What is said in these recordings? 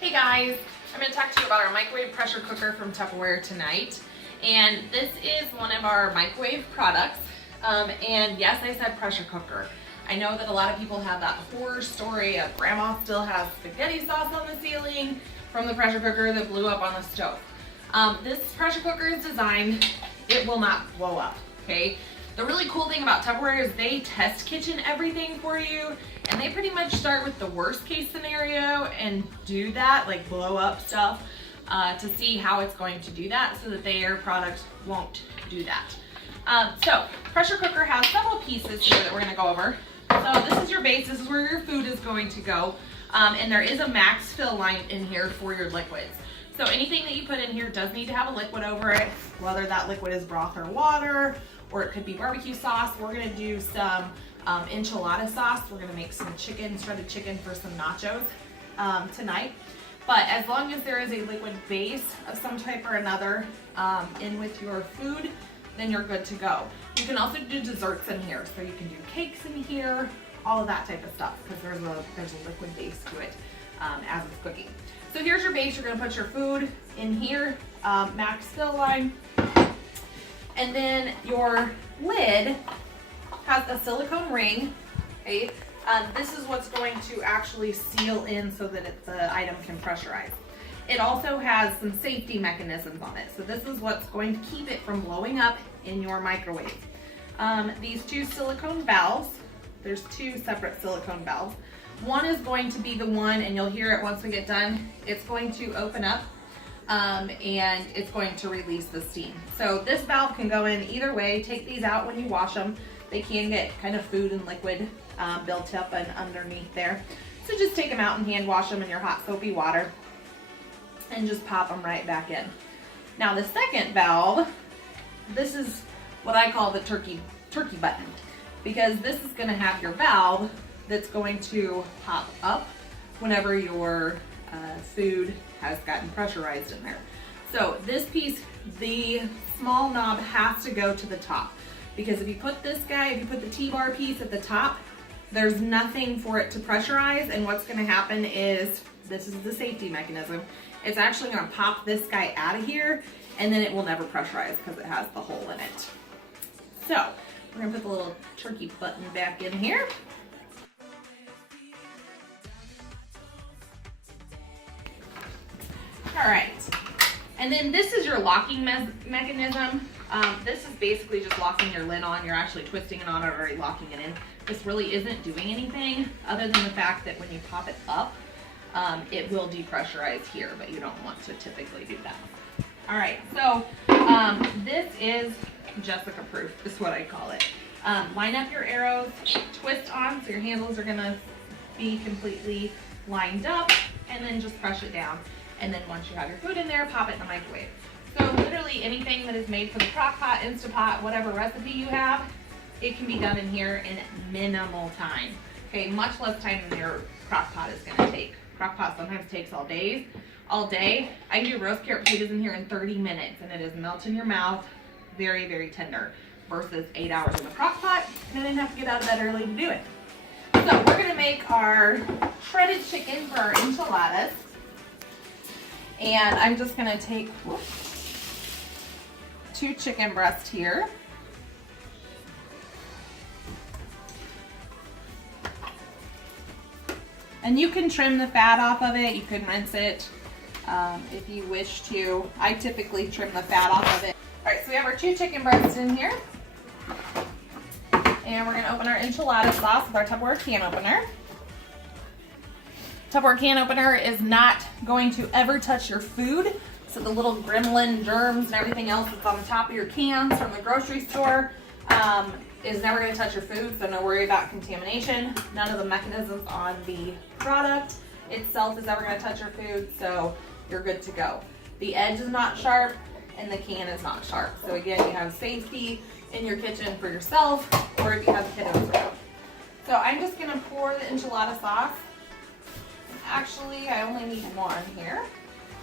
Hey guys, I'm going to talk to you about our microwave pressure cooker from Tupperware tonight. And this is one of our microwave products. And yes, I said pressure cooker. I know that a lot of people have that horror story of grandma still has spaghetti sauce on the ceiling from the pressure cooker that blew up on the stove. This pressure cooker is designed, it will not blow up, okay? The really cool thing about Tupperware is they test kitchen everything for you, and they pretty much start with the worst case scenario and do that, like blow up stuff, to see how it's going to do that so that their product won't do that. So pressure cooker has several pieces here that we're gonna go over. So this is your base, this is where your food is going to go, and there is a max fill line in here for your liquids. So anything that you put in here does need to have a liquid over it, whether that liquid is broth or water, or it could be barbecue sauce. We're gonna do some enchilada sauce. We're gonna make some chicken, shredded chicken for some nachos tonight. But as long as there is a liquid base of some type or another in with your food, then you're good to go. You can also do desserts in here. So you can do cakes in here, all of that type of stuff, because there's a liquid base to it as it's cooking. So here's your base. You're gonna put your food in here, max fill line. And then your lid has a silicone ring, okay? This is what's going to actually seal in so that the item can pressurize. It also has some safety mechanisms on it. So this is what's going to keep it from blowing up in your microwave. These two silicone valves, there's two separate silicone valves. One is going to be the one, and you'll hear it once we get done, it's going to open up and it's going to release the steam. So this valve can go in either way. Take these out when you wash them. They can get kind of food and liquid built up and underneath there. So just take them out and hand wash them in your hot soapy water and just pop them right back in. Now the second valve, this is what I call the turkey button, because this is going to have your valve that's going to pop up whenever your food has gotten pressurized in there. So this piece, the small knob has to go to the top, because if you put this guy, if you put the T-bar piece at the top, there's nothing for it to pressurize, and what's going to happen is, this is the safety mechanism, it's actually going to pop this guy out of here, and then it will never pressurize because it has the hole in it. So we're going to put the little turkey button back in here. All right, and then this is your locking mechanism. This is basically just locking your lid on. You're actually twisting it on or already locking it in. This really isn't doing anything other than the fact that when you pop it up, it will depressurize here, but you don't want to typically do that. All right, so this is Jessica proof, is what I call it. Line up your arrows, twist on, so your handles are gonna be completely lined up, and then just press it down. And then once you have your food in there, pop it in the microwave. So literally anything that is made for the crock pot, Instapot, whatever recipe you have, it can be done in here in minimal time. Okay, much less time than your crock pot is gonna take. Crock pot sometimes takes all day. I can do roast carrot potatoes in here in 30 minutes, and it is melt in your mouth, very, very tender, versus 8 hours in the crock pot, and I didn't have to get out of bed early to do it. So we're gonna make our shredded chicken for our enchiladas. And I'm just gonna take 2 chicken breasts here. And you can trim the fat off of it, you can rinse it if you wish to. I typically trim the fat off of it. All right, so we have our 2 chicken breasts in here. And we're gonna open our enchilada sauce with our Tupperware can opener. Tupperware can opener is not going to ever touch your food. So the little gremlin germs and everything else that's on the top of your cans from the grocery store is never going to touch your food. So no worry about contamination. None of the mechanisms on the product itself is ever going to touch your food. So you're good to go. The edge is not sharp and the can is not sharp. So again, you have safety in your kitchen for yourself, or if you have kiddos around. So I'm just going to pour the enchilada sauce. Actually, I only need 1 here.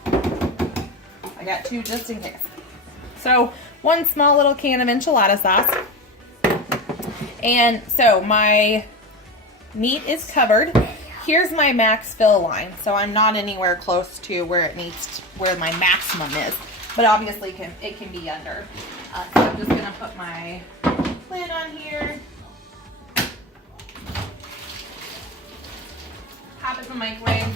I got 2 just in case. So 1 small little can of enchilada sauce. And so my meat is covered. Here's my max fill line, so I'm not anywhere close to where it needs, where my maximum is, but obviously it can be under. So I'm just gonna put my lid on here. Pop it in the microwave.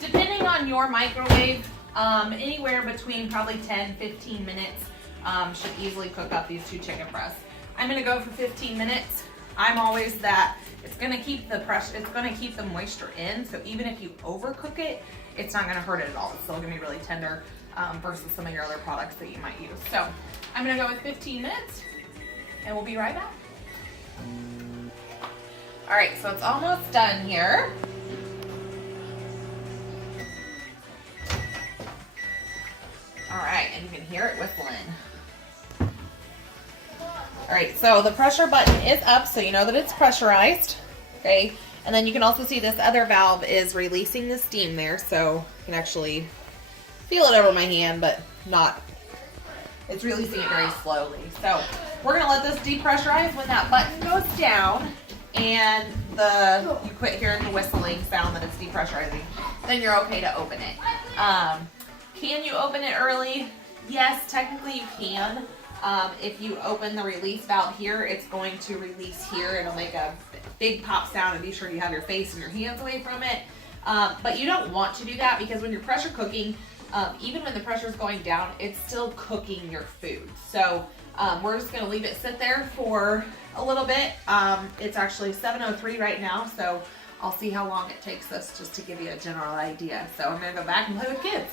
Depending on your microwave, anywhere between probably 10-15 minutes should easily cook up these 2 chicken breasts. I'm gonna go for 15 minutes. I'm always that it's gonna keep the pressure, it's gonna keep the moisture in. So even if you overcook it, it's not gonna hurt it at all. It's still gonna be really tender versus some of your other products that you might use. So I'm gonna go with 15 minutes, and we'll be right back. All right, so it's almost done here. All right, and you can hear it whistling. All right, so the pressure button is up, so you know that it's pressurized, okay? And then you can also see this other valve is releasing the steam there, so you can actually feel it over my hand, but not, it's releasing it very slowly. So we're gonna let this depressurize. When that button goes down and you quit hearing the whistling sound that it's depressurizing, then you're okay to open it. Can you open it early? Yes, technically you can. If you open the release valve here, it's going to release here. It'll make a big pop sound, and be sure you have your face and your hands away from it. But you don't want to do that, because when you're pressure cooking, even when the pressure is going down, it's still cooking your food. So we're just going to leave it sit there for a little bit. It's actually 7:03 right now, so I'll see how long it takes us, just to give you a general idea. So I'm going to go back and play with kids.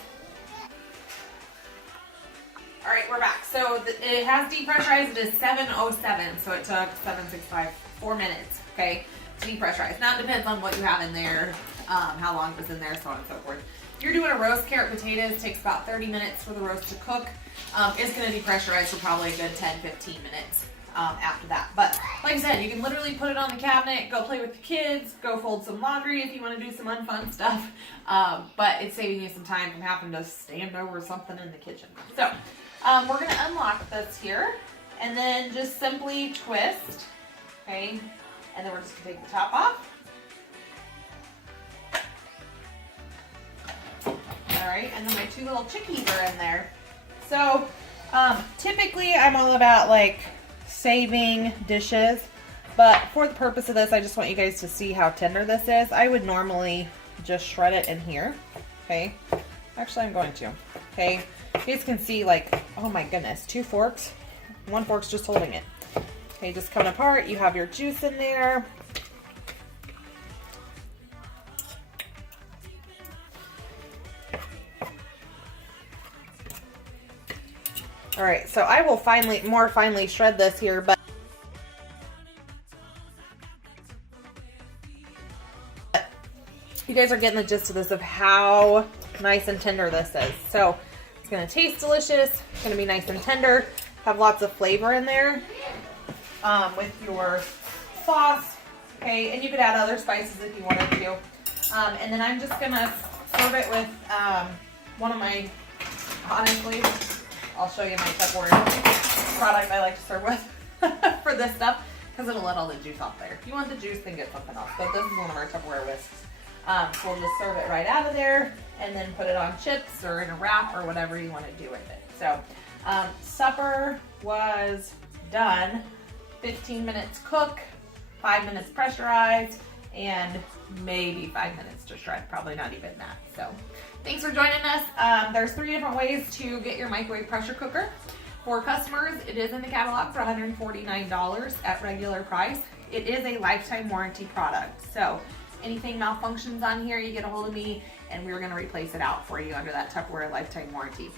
All right, we're back. So it has depressurized. It is 7:07, so it took 4 minutes, okay, to depressurize. Now it depends on what you have in there, how long it was in there, so on and so forth. If you're doing a roast carrot potatoes, it takes about 30 minutes for the roast to cook. It's going to depressurize for probably a good 10-15 minutes after that. But like I said, you can literally put it on the cabinet, go play with the kids, go fold some laundry if you want to do some unfun stuff. But it's saving you some time from having to stand over something in the kitchen. So we're going to unlock this here and then just simply twist, okay? And then we're just going to take the top off. All right, and then my 2 little chickies are in there. So typically I'm all about like saving dishes, but for the purpose of this, I just want you guys to see how tender this is. I would normally just shred it in here, okay? Actually, I'm going to, okay? You guys can see, like, oh my goodness, 2 forks. 1 fork's just holding it. Okay, just coming apart. You have your juice in there. All right, so I will more finely shred this here, but you guys are getting the gist of this, of how nice and tender this is. So it's gonna taste delicious. It's gonna be nice and tender. Have lots of flavor in there with your sauce. Okay, and you could add other spices if you wanted to. And then I'm just gonna serve it with one of my, honestly, I'll show you my Tupperware product I like to serve with for this stuff, because it'll let all the juice off there. If you want the juice, then get something else. But this is one of our Tupperware whisks. So we'll just serve it right out of there and then put it on chips or in a wrap or whatever you want to do with it. So supper was done. 15 minutes cook, 5 minutes pressurized, and maybe 5 minutes to shred. Probably not even that. So thanks for joining us. There's 3 different ways to get your microwave pressure cooker. For customers, it is in the catalog for $149 at regular price. It is a lifetime warranty product. So anything malfunctions on here, you get a hold of me and we're going to replace it out for you under that Tupperware lifetime warranty.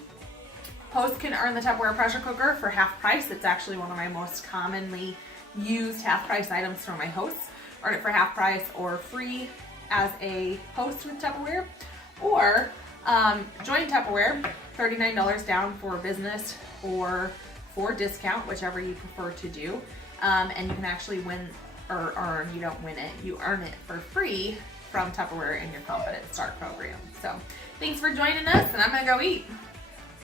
Hosts can earn the Tupperware pressure cooker for half price. It's actually one of my most commonly used half price items for my hosts. Earn it for half price or free as a host with Tupperware. Or join Tupperware, $39 down for business or for discount, whichever you prefer to do. And you can actually win or earn, you don't win it, you earn it for free from Tupperware in your Confident Start program. So thanks for joining us, and I'm gonna go eat.